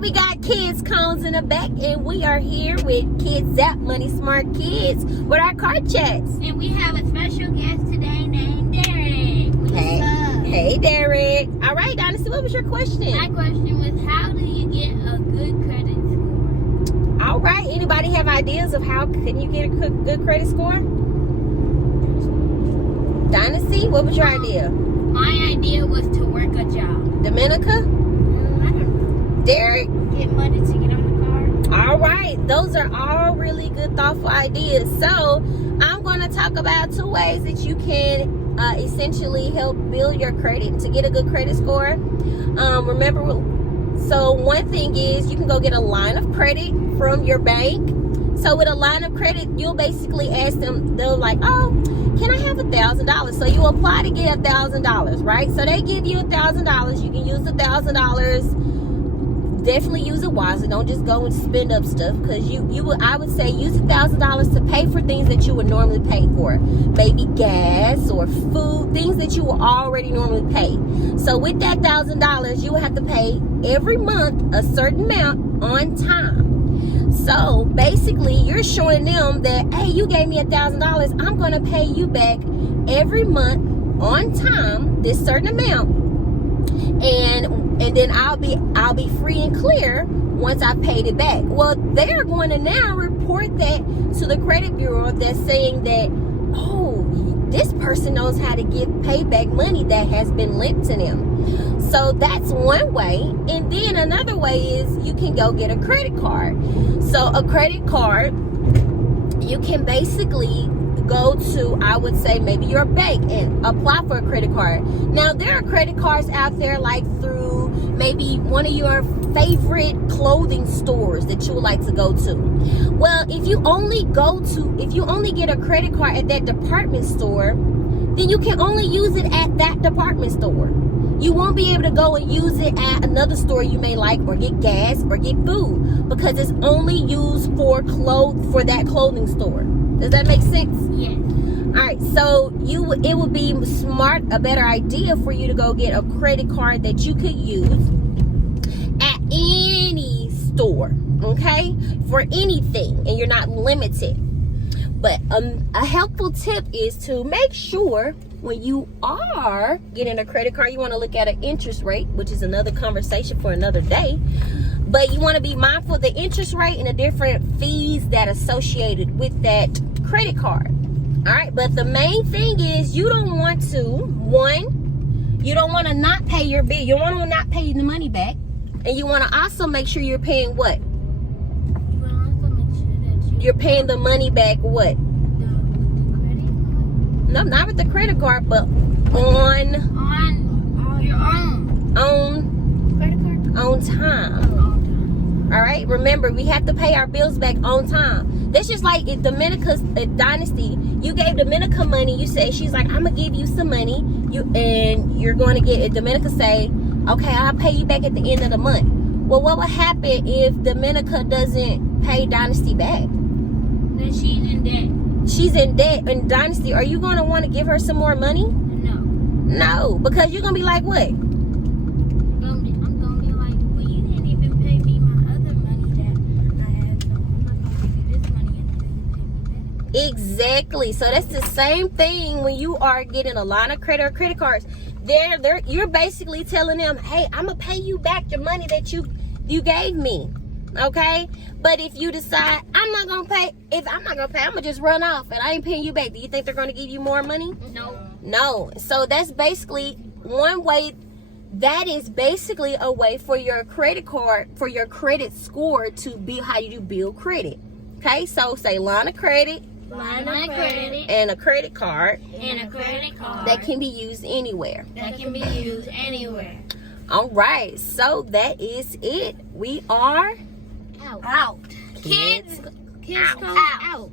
we got Kidz Cones in the back, and we are here with Kidz Zap Money Smart Kids with our card checks. And we have a special guest today named Derek. What's up? Hey, Derek. All right, Dynasty, what was your question? My question was, how do you get a good credit score? All right, anybody have ideas of how can you get a good credit score? Dynasty, what was your idea? My idea was to work a job. Dominica? I don't know. Derek? Get money to get on the car. All right, those are all really good, thoughtful ideas. So I'm going to talk about 2 ways that you can essentially help build your credit to get a good credit score. Remember, so one thing is you can go get a line of credit from your bank. So with a line of credit, you'll basically ask them, they'll like, oh, can I have $1,000? So you apply to get $1,000, right? So they give you $1,000. You can use $1,000. Definitely use it wisely. Don't just go and spend up stuff, because I would say use $1,000 to pay for things that you would normally pay for, maybe gas or food, things that you will already normally pay. So with that $1,000, you will have to pay every month a certain amount on time. So basically, you're showing them that, hey, you gave me $1,000. I'm going to pay you back every month on time this certain amount, and then I'll be free and clear once I paid it back. Well, they're going to now report that to the credit bureau that's saying that, oh, this person knows how to pay back money that has been lent to them. So that's one way. And then another way is you can go get a credit card. So a credit card, you can basically go to, I would say, maybe your bank and apply for a credit card. Now, there are credit cards out there like through maybe one of your favorite clothing stores that you would like to go to. Well, if you only get a credit card at that department store, then you can only use it at that department store. You won't be able to go and use it at another store you may like, or get gas or get food, because it's only used for that clothing store. Does that make sense? Yes. All right, so it would be a better idea for you to go get a credit card that you could use at any store, okay, for anything, and you're not limited. But a helpful tip is to make sure when you are getting a credit card, you want to look at an interest rate, which is another conversation for another day. But you want to be mindful of the interest rate and the different fees that are associated with that credit card. All right, but the main thing is you don't want to not pay your bill. You want to not pay the money back, and you want to also make sure you're paying what? You want to also make sure that you're paying the money back what? With the credit card? No, not with the credit card, but On your own credit card? On time. All right, remember, we have to pay our bills back on time. That's just like if Dynasty, you gave Dominica money. You say, she's like, I'm gonna give you some money, and you're going to get it. Dominica say, okay, I'll pay you back at the end of the month. Well, what would happen if Dominica doesn't pay Dynasty back? Then she's in debt. She's in debt. And Dynasty, are you going to want to give her some more money? No, because you're gonna be like, what? Exactly. So that's the same thing when you are getting a line of credit or credit cards. You're basically telling them, hey, I'm gonna pay you back your money that you gave me. Okay? But if you decide I'm not gonna pay, I'm gonna just run off and I ain't paying you back, do you think they're gonna give you more money? No. So that's basically one way. That is basically a way for your credit card, for your credit score to be how you build credit. Okay? So say line of credit. And a credit card. That can be used anywhere. All right, so that is it. We are out. Kids out.